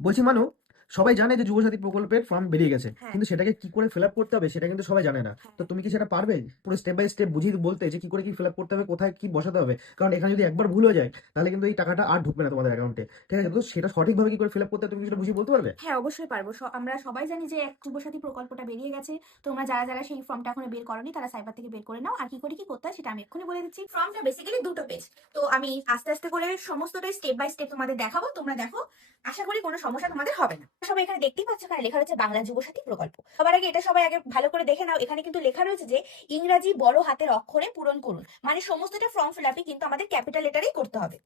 বলছি মানু, সবাই জানে যে যুবসাথী প্রকল্পের ফর্ম বেরিয়ে গেছে, হ্যাঁ, কিন্তু সেটাকে কি করে ফিল আপ করতে হবে সেটা কিন্তু সবাই জানে না। তো হ্যাঁ। তুমি কি সেটা পারবে পুরো স্টেপ বাই স্টেপ বুঝিয়ে বলতে যে কি করে কি ফিল আপ করতে হবে, কোথায় কি বসাতে হবে? কারণ এখানে যদি একবার ভুল হয়ে যায় তাহলে কিন্তু এই টাকাটা আর ঢুকবে না তোমাদের অ্যাকাউন্টে। ঠিক আছে, তো সেটা সঠিকভাবে কি করে ফিল আপ করতে হবে তুমি কি সেটা বুঝিয়ে বলতে পারবে? হ্যাঁ, অবশ্যই পারবো। আমরা সবাই জানি যে এক যুবসাথী প্রকল্পটা বেরিয়ে গেছে। তোমরা যারা সেই ফর্মটা এখনো বের করোনি তারা সাইবার থেকে বের করে নাও। আর কি করে কি করতে হয় সেটা আমি এক্ষুনি বলে দিচ্ছি। ফর্মটা বেসিক্যালি 2 টো পেজ। তো আমি আস্তে আস্তে করে সমস্তটাই স্টেপ বাই স্টেপ তোমাদের দেখাবো। তোমরা দেখো। আশা করি কোনো সমস্যা তোমাদের হবে না। সবাই এখানে দেখতেই পাচ্ছ, এখানে লেখা রয়েছে বাংলা যুবসাথী প্রকল্প। সবার আগে এটা সবাই আগে ভালো করে দেখে নাও। এখানে কিন্তু লেখা রয়েছে যে ইংরাজি বড় হাতের অক্ষরে পূরণ করুন। মানে সমস্তটা ফর্ম ফিল আপই কিন্তু আমাদের ক্যাপিটাল লেটারেই করতে হবে।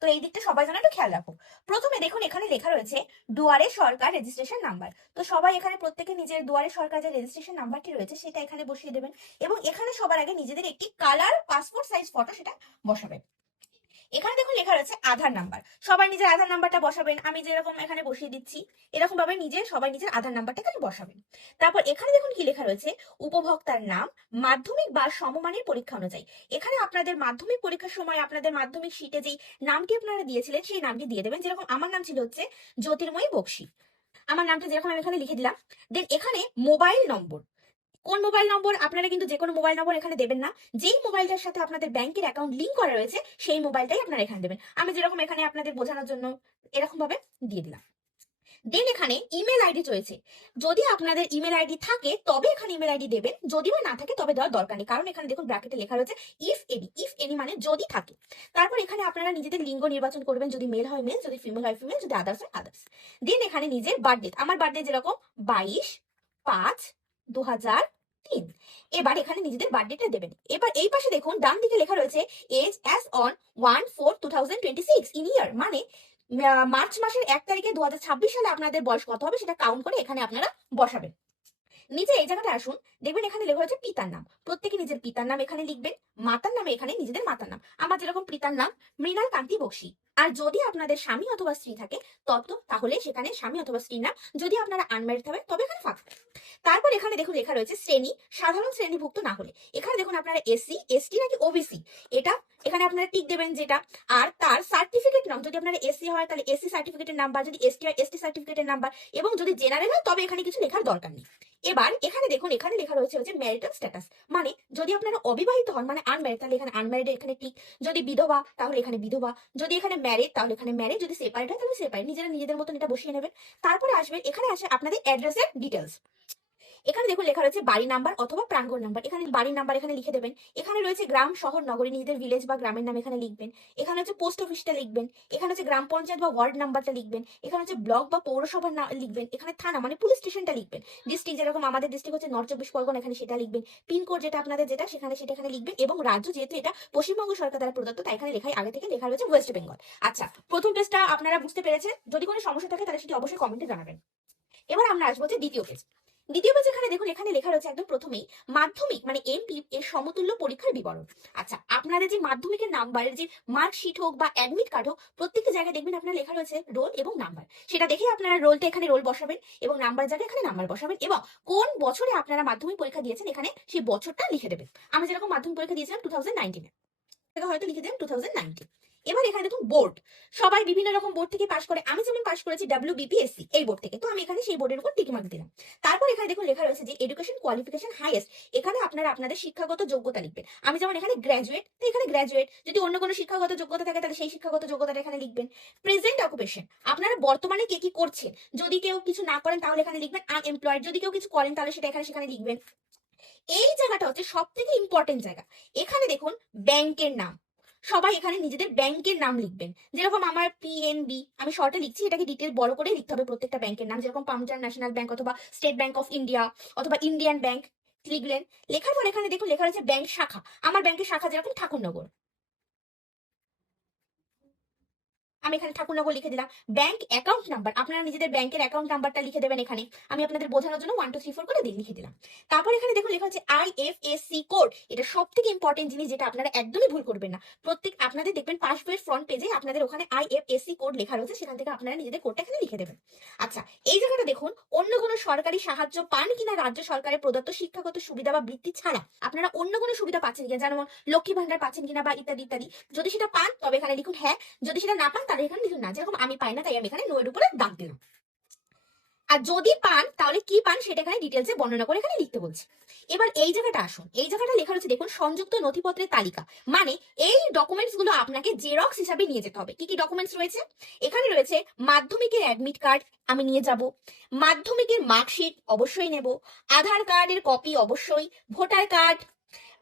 তো এই দিকটা সবাই যেন একটু খেয়াল রাখো। প্রথমে দেখুন এখানে লেখা রয়েছে দুয়ারে সরকার রেজিস্ট্রেশন নাম্বার। তো সবাই এখানে প্রত্যেকে নিজের দুয়ারে সরকার যে রেজিস্ট্রেশন নাম্বারটি রয়েছে সেটা এখানে বসিয়ে দেবেন। এবং এখানে সবার আগে নিজেদের একটি কালার পাসপোর্ট সাইজ ফটো সেটা বসাবেন। এখানে দেখুন লেখা রয়েছে আধার নাম্বার। সবাই নিজের আধার নাম্বারটা বসাবেন। আমি যেরকম এখানে বসিয়ে দিচ্ছি এরকম ভাবে সবাই নিজের আধার নাম্বারটা এখানে বসাবেন। তারপর এখানে দেখুন কি লেখা রয়েছে উপভোক্তার নাম মাধ্যমিক বা সমমানের পরীক্ষা অনুযায়ী। এখানে আপনাদের মাধ্যমিক পরীক্ষার সময় আপনাদের মাধ্যমিক শীটে যেই নামটি আপনারা দিয়েছিলেন সেই নামটি দিয়ে দেবেন। যেরকম আমার নাম ছিল হচ্ছে জ্যোতির্ময়ী বক্সী। আমার নামটা যেরকম আমি এখানে লিখে দিলাম। দেন এখানে মোবাইল নম্বর, কোন মোবাইল নম্বর আপনারা কিন্তু যে কোনো মোবাইল নম্বর এখানে দেবেন না। যেই মোবাইলটার সাথে আপনাদের ব্যাংকের অ্যাকাউন্ট লিংক করা রয়েছে সেই মোবাইলটাই আপনারা এখানে দেবেন। আমি যেরকম এখানে আপনাদের বোঝানোর জন্য এরকম ভাবে দিয়ে দিলাম। দেন এখানে ইমেল আইডি রয়েছে। যদি আপনাদের ইমেল আইডি থাকে তবে এখানে ইমেল আইডি দেবেন, যদি বা না থাকে তবে দেওয়ার দরকার নেই। কারণ এখানে দেখুন ব্র্যাকেটে লেখা রয়েছে ইফ এনি মানে যদি থাকে। তারপর এখানে আপনারা নিজেদের লিঙ্গ নির্বাচন করবেন, যদি মেল হয় মেল, যদি ফিমেল হয় ফিমেল, যদি আদার্স হয় আদার্স। দেন এখানে নিজের বার্থডে, আমার বার্থডে যেরকম 22/5/2003। এবার এখানে নিজেদের বার্থডেটা দেবেন। এবার এই পাশে দেখুন ডান দিকে লেখা রয়েছে এজ অ্যাজ অন 1/4/2026 ইন ইয়ার, মানে মার্চ মাসের 1 তারিখে 2026 সালে আপনাদের বয়স কত হবে সেটা কাউন্ট করে এখানে আপনারা বসাবেন। নিচে এই জায়গাটা আসুন, দেখবেন এখানে লেখা হচ্ছে পিতার নাম। প্রত্যেকে নিজের পিতার নাম এখানে লিখবেন। মাতার নামে এখানে নিজেদের মাতার নাম। আমার যেরকম পিতার নাম মৃণাল কান্তি বক্সী। আর যদি আপনাদের স্বামী অথবা স্ত্রী থাকে তাহলে সেখানে স্বামী অথবা স্ত্রীর নাম। যদি আপনারা আনম্যারিড থাকবেন তবে এখানে ফাঁকা। তারপর এখানে দেখুন লেখা রয়েছে শ্রেণী, সাধারণ শ্রেণীভুক্ত না হলে। এখানে দেখুন আপনারা এসসি এসটি নাকি ওবিসি এটা এখানে আপনারা টিক দেবেন যেটা। আর তার সার্টিফিকেট নাম, যদি আপনারা এসসি হয় তাহলে এসসি সার্টিফিকেটের নাম্বার, যদি এসটি হয় এসটি সার্টিফিকেটের নাম্বার, এবং যদি জেনারেল হয় তবে এখানে কিছু লেখার দরকার নেই। এবার এখানে দেখুন এখানে লেখা রয়েছে হচ্ছে ম্যারিটাল স্ট্যাটাস, মানে যদি আপনারা অবিবাহিত হন মানে আনম্যারিড তাহলে এখানে আনম্যারিড এখানে টিক, যদি বিধবা তাহলে এখানে বিধবা, যদি এখানে ম্যারিড তাহলে এখানে ম্যারিড, যদি সেপারেট হয় তাহলে সেপারেট। নিজেরা নিজেদের মতন এটা বসিয়ে নেবেন। তারপরে আসবে এখানে আসে আপনাদের অ্যাড্রেসের ডিটেলস। এখানে দেখুন লেখা রয়েছে বাড়ি নাম্বার অথবা প্রাঙ্গণ নাম্বার। এখানে বাড়ির নাম্বার এখানে লিখে দেবেন। এখানে রয়েছে গ্রাম শহর নগরী, নিজেদের ভিলেজ বা গ্রামের নাম এখানে লিখবেন। এখানে হচ্ছে পোস্ট অফিসটা লিখবেন। এখানে হচ্ছে গ্রাম পঞ্চায়েত বা ওয়ার্ড নাম্বারটা লিখবেন। এখানে হচ্ছে ব্লক বা পৌরসভার নাম লিখবেন। এখানে থানা মানে পুলিশ স্টেশনটা লিখবেন। ডিস্ট্রিক্ট যেরকম আমাদের ডিস্ট্রিক্ট হচ্ছে নর্থ চব্বিশ পরগনা, এখানে সেটা লিখবেন। পিনকোড যেটা আপনাদের যেটা সেখানে সেটা এখানে লিখবেন। এবং রাজ্য যেহেতু এটা পশ্চিমবঙ্গ সরকার দ্বারা প্রদত্ত তাই এখানে লেখাই আগে থেকে লেখা রয়েছে ওয়েস্ট বেঙ্গল। আচ্ছা, প্রথম পেজটা আপনারা বুঝতে পেরেছেন। যদি কোনো সমস্যা থাকে তাহলে সেটি অবশ্যই কমেন্টে জানাবেন। এবার আমরা আসবো যে দ্বিতীয় পেজ। দ্বিতীয় পেজ এখানে দেখুন এখানে লেখা রয়েছে একদম প্রথমেই মাধ্যমিক মানে এমপি এর সমতুল্য পরীক্ষার বিবরণ। আচ্ছা, আপনাদের যে মাধ্যমিকের নাম্বারের যে মার্কশিট হোক বা অ্যাডমিট কার্ড হোক প্রত্যেকটা জায়গায় দেখবেন আপনার লেখা রয়েছে রোল এবং নাম্বার। সেটা দেখে আপনারা রোলটা এখানে রোল বসাবেন এবং নাম্বার জায়গায় এখানে নাম্বার বসাবেন, এবং কোন বছরে আপনারা মাধ্যমিক পরীক্ষা দিয়েছেন এখানে সেই বছরটা লিখে দেবেন। আমি যেরকম মাধ্যমিক পরীক্ষা দিয়েছিলাম 2019-এ, হয়তো লিখে দেন 2019। এবার এখানে দেখুন বোর্ড, সবাই বিভিন্ন রকম বোর্ড থেকে পাশ করে। আমি যেমন পাশ করেছি WBPSC এই বোর্ড থেকে, তো আমি এখানে সেই বোর্ডের উপর টিক মার্ক দিলাম। তারপর এখানে দেখুন লেখা রয়েছে যে এডুকেশন কোয়ালিফিকেশন হাইয়েস্ট। এখানে আপনারা আপনাদের শিক্ষাগত যোগ্যতা লিখবেন। আমি যেমন এখানে গ্র্যাজুয়েট, তো এখানে গ্র্যাজুয়েট। যদি অন্য কোনো শিক্ষাগত যোগ্যতা থাকে তাহলে সেই শিক্ষাগত যোগ্যতাটা এখানে লিখবেন। প্রেজেন্ট অকুপেশন, আপনারা বর্তমানে কে কি করছেন। যদি কেউ কিছু না করেন তাহলে এখানে লিখবেন আনএমপ্লয়েড, যদি কেউ কিছু করেন তাহলে সেটা এখানে সেখানে লিখবেন। এই জায়গাটা হচ্ছে সব থেকে ইম্পর্টেন্ট জায়গা। এখানে দেখুন ব্যাংকের নাম, সবাই এখানে নিজেদের ব্যাংকের নাম লিখবেন। যেরকম আমার PNB আমি শর্টে লিখছি, এটাকে ডিটেল বড় করে লিখতে হবে প্রত্যেকটা ব্যাংকের নাম। যেরকম পাঞ্জাব ন্যাশনাল ব্যাংক অথবা স্টেট ব্যাংক অফ ইন্ডিয়া অথবা ইন্ডিয়ান ব্যাংক লিখলেন। লেখার পর এখানে দেখুন লেখা রয়েছে ব্যাংক শাখা। আমার ব্যাংকের শাখা যেরকম ঠাকুরনগর, আমি এখানে ঠাকুরনগর লিখে দিলাম। ব্যাংক অ্যাকাউন্ট নাম্বার, আপনারা নিজেদের ব্যাংকের অ্যাকাউন্ট নাম্বারটা লিখে দেবেন এখানে। আমি আপনাদের বোঝানোর জন্য 1 2 3 4 করে লিখে দিলাম। তারপর এখানে দেখুন লেখা হচ্ছে IFSC কোড। এটা সব থেকে ইম্পর্টেন্ট জিনিস, যেটা আপনারা একদমই ভুল করবেন না। প্রত্যেক আপনাদের দেখবেন পাস বইয়ের ফ্রন্ট পেজে আপনাদের ওখানে IFSC কোড লেখা রয়েছে, সেখান থেকে আপনারা নিজেদের কোডটা এখানে লিখে দেবেন। আচ্ছা, এই জায়গাটা দেখুন অন্য কোনো সরকারি সাহায্য পান কিনা, রাজ্য সরকারের প্রদত্ত শিক্ষাগত সুবিধা বা বৃত্তি ছাড়া আপনারা অন্য কোনো সুবিধা পাচ্ছেন কিনা, যেমন লক্ষ্মী ভান্ডার পাচ্ছেন কিনা বা ইত্যাদি ইত্যাদি। যদি সেটা পান তবে এখানে লিখুন হ্যাঁ, যদি সেটা না পান তাহলে এখানে লিখুন না। যেরকম আমি পাই না তাই আমি এখানে নো এর উপরে দাগ দিলাম। আর যদি পান তাহলে কি পান সেটা এখানে ডিটেলসে বর্ণনা করে এখানে লিখতে বলছি। এবার এই জায়গাটা আসুন, এই জায়গাটা লেখা রয়েছে দেখুন সংযুক্ত নথিপত্রের তালিকা, মানে এই ডকুমেন্টস গুলো আপনাকে জেরক্স হিসাবে নিয়ে যেতে হবে। কি কি ডকুমেন্টস রয়েছে এখানে রয়েছে? মাধ্যমিকের অ্যাডমিট কার্ড আমি নিয়ে যাব, মাধ্যমিকের মার্কশিট অবশ্যই নেব, আধার কার্ডের কপি অবশ্যই, ভোটার কার্ড,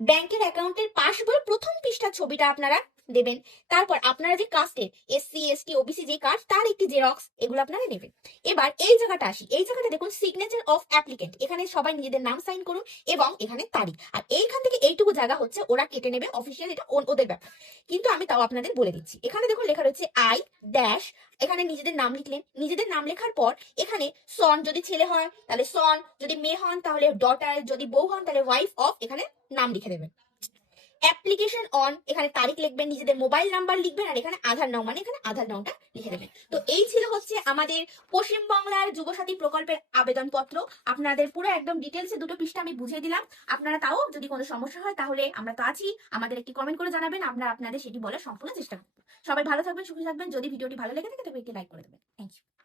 ব্যাংকের অ্যাকাউন্টের পাসবইয়ের প্রথম পৃষ্ঠার ছবিটা আপনারা দেবেন, তারপর আপনারা যে কাস্টের এসসি এসটি ওবিসি যে কার্ড তার একটি জেরক্স, এগুলো আপনারা নেবেন। এবার এই জায়গাটা আসি, এই জায়গাটা দেখুন সিগনেচার অফ অ্যাপ্লিকেন্ট, এখানে সবাই নিজেদের নাম সাইন করুন এবং এখানে তারিখ। আর এইখান থেকে এইটুকু জায়গা হচ্ছে ওরা কেটে নেবে, অফিসিয়াল, এটা ওদের ব্যাপার, কিন্তু আমি তাও আপনাদের বলে দিচ্ছি। এখানে দেখুন লেখা রয়েছে আই ড্যাশ, এখানে নিজেদের নাম লিখলেন, নিজেদের নাম লেখার পর এখানে সন যদি ছেলে হয় তাহলে সন, যদি মেয়ে হন তাহলে ডটার, যদি বউ হন তাহলে ওয়াইফ অফ, এখানে নাম লিখে দেবেন। অ্যাপ্লিকেশন অন, এখানে তারিখ লিখবেন, নিজেদের মোবাইল নাম্বার লিখবেন, আর এখানে আধার নাম মানে এখানে আধার নামটা লিখে দেবেন। তো এই ছিল হচ্ছে আমাদের পশ্চিমবাংলার যুবসাথী প্রকল্পের আবেদনপত্র। আপনাদের পুরো একদম ডিটেলসে দুটো পৃষ্ঠা আমি বুঝিয়ে দিলাম। আপনারা তাও যদি কোনো সমস্যা হয় তাহলে আমরা তো আছি, আমাদের একটি কমেন্ট করে জানাবেন, আমরা আপনাদের সেটি বলার সম্পূর্ণ চেষ্টা করবো। সবাই ভালো থাকবেন, সুখী থাকবেন। যদি ভিডিওটি ভালো লেগে থাকে তবে একটি লাইক করে দেবেন। Thank you.